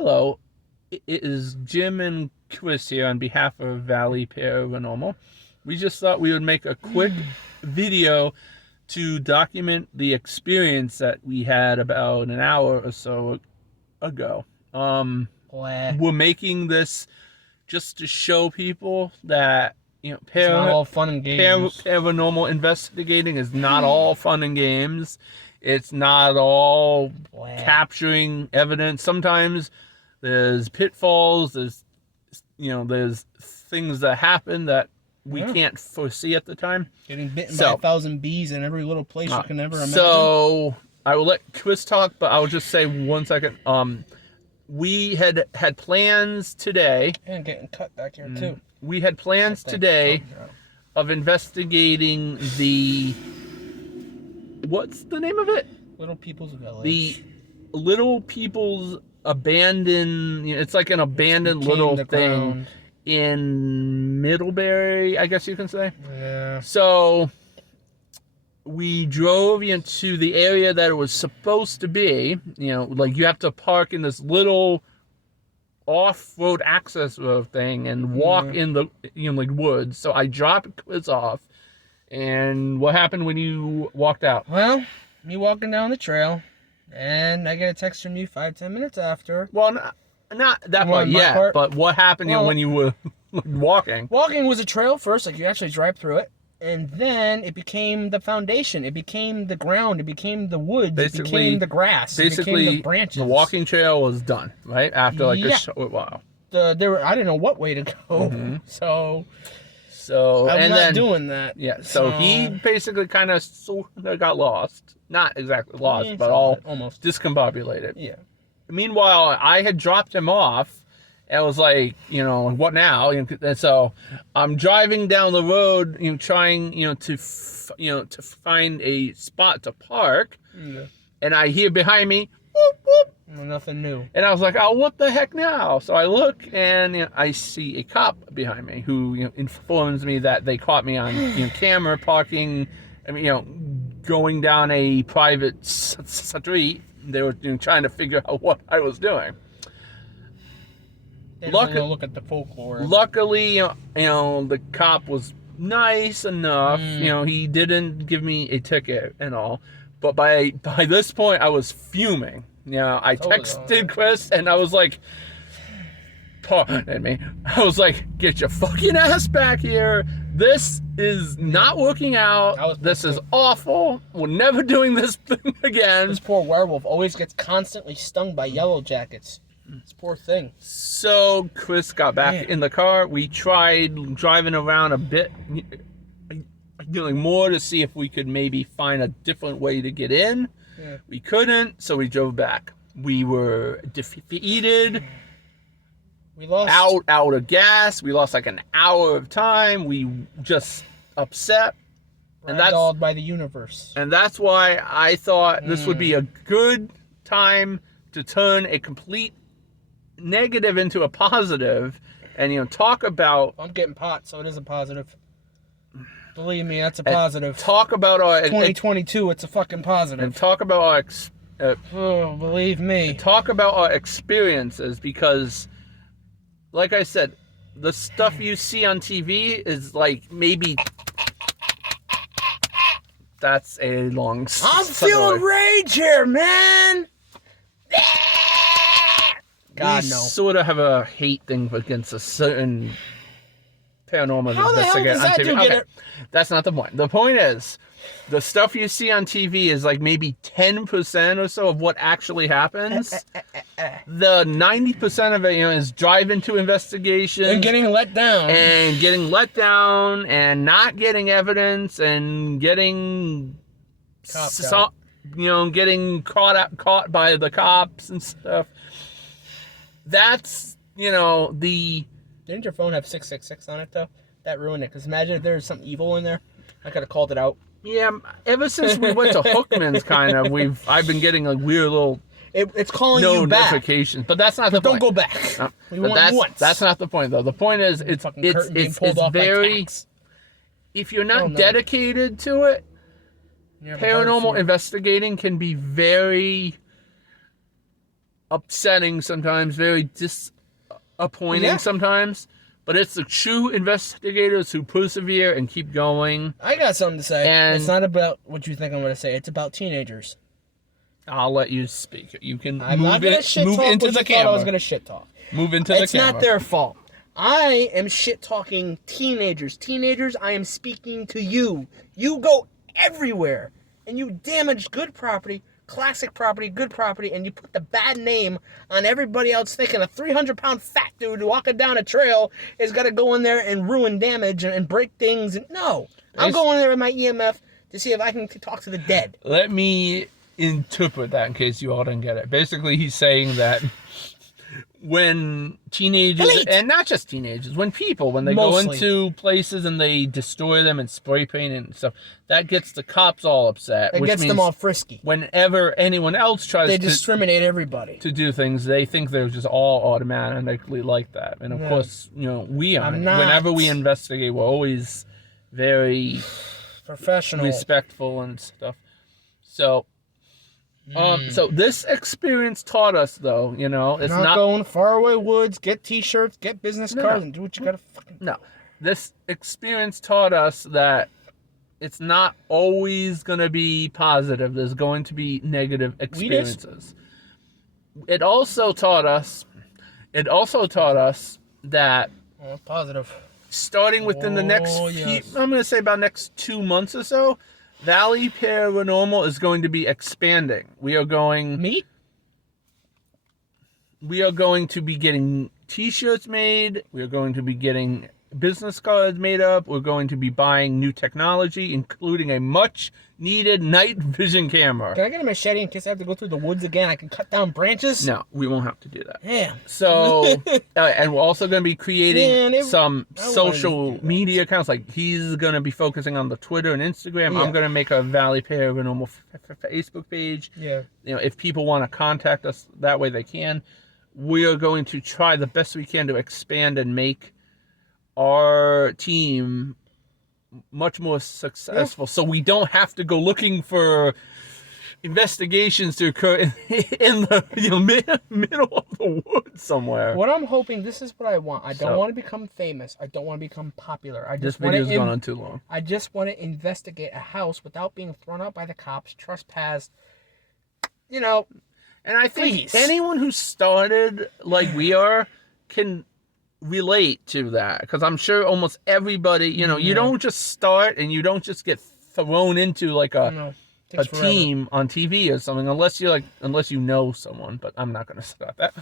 Hello, it is Jim and Chris here on behalf of Valley Paranormal. We just thought we would make a quick video to document the experience that we had about an hour or so ago. We're making this just to show people that it's not all fun and games. Paranormal investigating is not all fun and games. It's not all capturing evidence. Sometimes there's pitfalls. There's things that happen that we can't foresee at the time. Getting bitten by 1,000 bees in every little place you can ever imagine. So I will let Chris talk, but I'll just say 1 second. We had plans today. And getting cut back here too. We had plans today of investigating the... What's the name of it? Little People's Village. The Little People's abandoned... It's like an abandoned little thing in Middlebury, I guess you can say. Yeah. So we drove into the area that it was supposed to be. Like you have to park in this little off-road access road thing and walk in the like woods. So I dropped Chris off. And what happened when you walked out? Well, me walking down the trail, and I get a text from you 5-10 minutes after. Well, not that part yet, but what happened when you were walking? Walking was a trail first, like you actually drive through it, and then it became the foundation, it became the ground, it became the woods, it became the grass, it became the branches. The walking trail was done, right? After like a short while. I didn't know what way to go, So I'm not doing that. Yeah, so he basically kind of sort of got lost. Not exactly lost, but almost discombobulated. Yeah. Meanwhile, I had dropped him off, and I was like, what now? And so I'm driving down the road, trying, to find a spot to park. Yeah. And I hear behind me, whoop, whoop. Nothing new. And I was like, oh, what the heck now? So I look, and I see a cop behind me who informs me that they caught me on camera parking, going down a private street. They were trying to figure out what I was doing. Look at the folklore. Luckily, the cop was nice enough. He didn't give me a ticket and all. But by this point, I was fuming. I texted Chris, and I was like, pardon me. I was like, get your fucking ass back here. This is not working out. This is awful. We're never doing this thing again. This poor werewolf always gets constantly stung by yellow jackets. This poor thing. So Chris got back in the car. We tried driving around a bit, more to see if we could maybe find a different way to get in. Yeah. We couldn't, so we drove back. We were defeated. We lost out of gas. We lost like an hour of time. We just upset. Ragdolled by the universe. And that's why I thought this would be a good time to turn a complete negative into a positive, and talk about. I'm getting pot, so it is a positive. Believe me, that's a positive. Talk about our 2022. It's a fucking positive. And talk about our. Believe me. Talk about our experiences, because, like I said, the stuff you see on TV is like maybe. That's a long. I'm feeling rage here, man. God, we no. Sort of have a hate thing against a certain paranormal investigator on TV. Okay. That's not the point. The point is, the stuff you see on TV is like maybe 10% or so of what actually happens. The 90% of it, is driving to investigation and getting let down, and not getting evidence, and getting getting caught by the cops and stuff. That's the. Didn't your phone have 666 on it, though? That ruined it, because imagine if there was something evil in there. I could have called it out. Yeah, ever since we went to Hookman's, I've been getting like weird little... It's calling you back. Notifications, but that's not the point. Don't go back. No, we went once. That's not the point, though. The point is, it's very... If you're not dedicated to it, paranormal investigating can be very... upsetting sometimes, very disappointing sometimes. But it's the true investigators who persevere and keep going. I got something to say. And it's not about what you think I'm going to say. It's about teenagers. I'll let you speak. You can I'm not going to shit talk into the camera. I was going to shit talk. Move into the camera. It's not their fault. I am shit talking teenagers. Teenagers, I am speaking to you. You go everywhere and you damage good property, classic property, good property, and you put the bad name on everybody else thinking a 300-pound fat dude walking down a trail is going to go in there and ruin damage and break things. No, I'm going there with my EMF to see if I can talk to the dead. Let me interpret that in case you all didn't get it. Basically, he's saying that when teenagers, and not just teenagers, when they go into places and they destroy them and spray paint and stuff, that gets the cops all upset. It gets them all frisky. Whenever anyone else tries to discriminate everybody to do things, they think they're just all automatically like that. And of course, we are. Whenever we investigate, we're always very professional, respectful and stuff. So so this experience taught us, though, it's not going faraway woods, get T-shirts, get business cards, and do what you gotta fucking... No. This experience taught us that it's not always going to be positive. There's going to be negative experiences. It also taught us that... positive. Starting within the next I'm going to say about next 2 months or so, Valley Paranormal is going to be expanding. We are going to be getting T-shirts made. We are going to be getting business cards made up. We're going to be buying new technology, including a much-needed night vision camera. Can I get a machete in case I have to go through the woods again? I can cut down branches? No, we won't have to do that. Yeah. So, and we're also going to be creating some social media accounts. Like, he's going to be focusing on the Twitter and Instagram. Yeah. I'm going to make a Valley Paranormal Facebook page. Yeah. If people want to contact us that way, they can. We are going to try the best we can to expand and make our team much more successful, so we don't have to go looking for investigations to occur in the middle of the woods somewhere. What I'm hoping, this is what I want. I don't want to become famous. I don't want to become popular. This video's gone on too long. I just want to investigate a house without being thrown out by the cops, trespassed, And I think anyone who started like we are can relate to that, because I'm sure almost everybody, you don't just start and you don't just get thrown into like a team on TV or something, unless you know someone. But I'm not going to start that.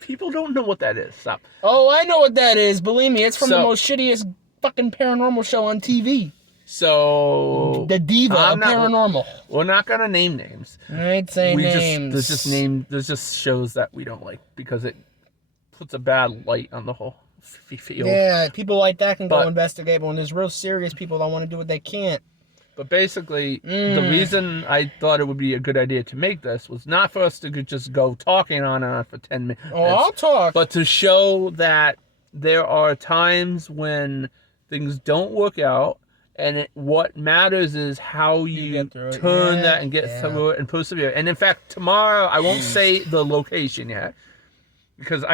People don't know what that is. Stop. Oh, I know what that is. Believe me, it's from the most shittiest fucking paranormal show on TV. So the diva of Paranormal. We're not gonna name names. I ain't saying names. There's just shows that we don't like because it puts a bad light on the whole field. Yeah, people like that can go investigate, but when there's real serious people that want to do what they can't. But basically, the reason I thought it would be a good idea to make this was not for us to just go talking on and on for 10 minutes. Oh, I'll talk. But to show that there are times when things don't work out. And what matters is how you turn that and get through it and persevere. And in fact, tomorrow, I won't say the location yet, because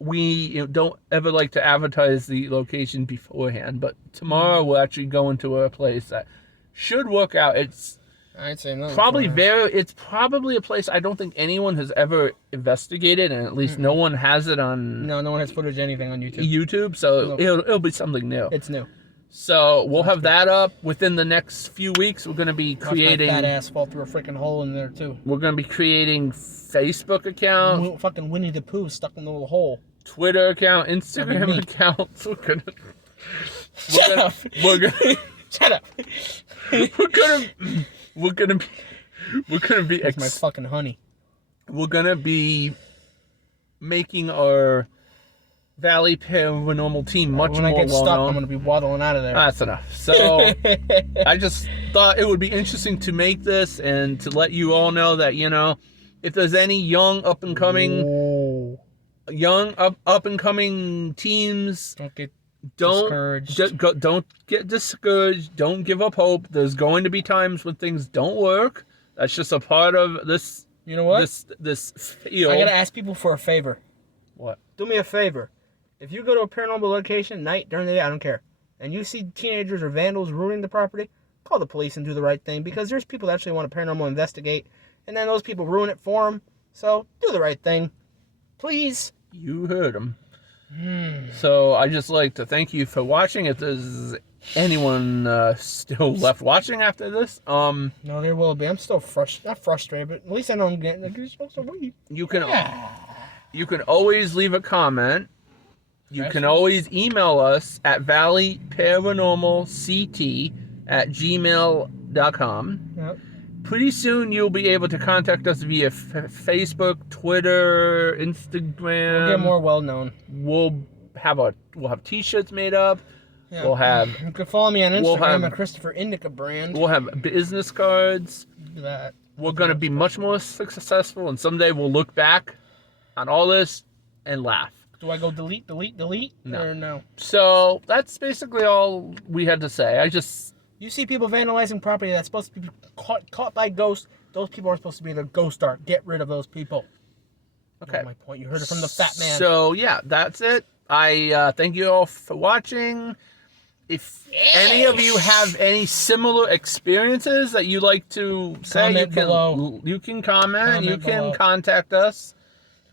we don't ever like to advertise the location beforehand. But tomorrow we'll actually go into a place that should work out. It's probably it's probably a place I don't think anyone has ever investigated, and at least no one has it on. No one has footage of anything on YouTube. So it'll be something new. It's new. So we'll have that up within the next few weeks. We're going to be creating... Watch my fat ass fall through a freaking hole in there, too. We're going to be creating Facebook account. Fucking Winnie the Pooh stuck in the little hole. Twitter account, Instagram accounts. Shut up. We're gonna be... That's my fucking honey. We're going to be making our Valley Paranormal team much more well-known. When I get stuck, I'm going to be waddling out of there. That's enough. So, I just thought it would be interesting to make this and to let you all know that, if there's any young up-and-coming teams, don't get discouraged. Don't give up hope. There's going to be times when things don't work. That's just a part of this. You know what? This field. I gotta ask people for a favor. What? Do me a favor. If you go to a paranormal location at night, during the day, I don't care, and you see teenagers or vandals ruining the property, call the police and do the right thing, because there's people that actually want to paranormal investigate, and then those people ruin it for them. So do the right thing, please. You heard them. So I just like to thank you for watching. If there's anyone still left watching after this, No, there will be. I'm still not frustrated, but at least I know I'm getting the goosebumps a week. you can always leave a comment. You can always email us at valleyparanormalct@gmail.com. Yep. Pretty soon you'll be able to contact us via Facebook, Twitter, Instagram. We'll get more well known. We'll have t-shirts made up. Yeah. We'll have. You can follow me on Instagram at Christopher Indica Brand. We'll have business cards. Do that. We're gonna be much more successful, and someday we'll look back on all this and laugh. Do I go delete? No. Or no? So that's basically all we had to say. You see people vandalizing property that's supposed to be caught by ghosts. Those people are supposed to be the ghost art. Get rid of those people. Okay. That's my point. You heard it from the fat man. So yeah, that's it. I thank you all for watching. If any of you have any similar experiences that you'd like to say, Comment below. You can comment. You can below. contact us.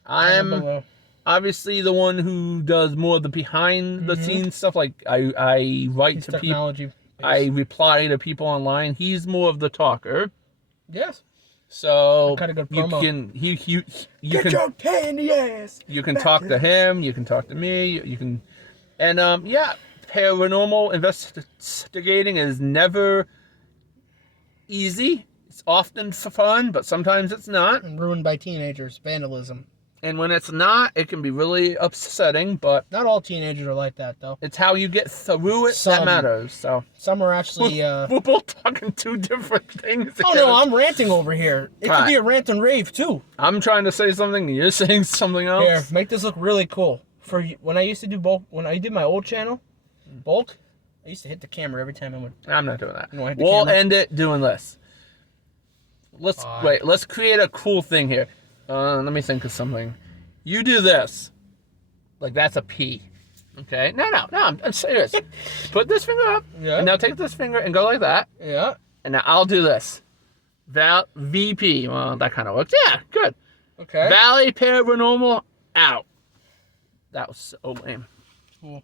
I'm Below. obviously the one who does more of the behind the scenes stuff. Like I write to people. Technology. I reply to people online. He's more of the talker. Yes. So Got a good you promo. can you Get can your candy ass. you can talk to him. You can talk to me. You can, and yeah, paranormal investigating is never easy. It's often fun, but sometimes it's not. And ruined by teenagers. Vandalism. And when it's not, it can be really upsetting. But Not all teenagers are like that, though. it's how you get through it that Some. matters. So Some are actually. we're both talking two different things. Oh here. no, I'm ranting over here. It could be a rant and rave too. I'm trying to say something, and you're saying something else. Here, make this look really cool. For when I used to do bulk, when I did my old channel, bulk, I used to hit the camera every time I went. I'm not doing that. You wanna hit the We'll camera? end it doing this. Let's create a cool thing here. Let me think of something. You do this. Like that's a P. Okay? No, I'm serious. Put this finger up. Yeah. And now take this finger and go like that. Yeah. And now I'll do this. VP. Well, that kind of works. Yeah, good. Okay. Valley Paranormal out. That was so lame. Cool.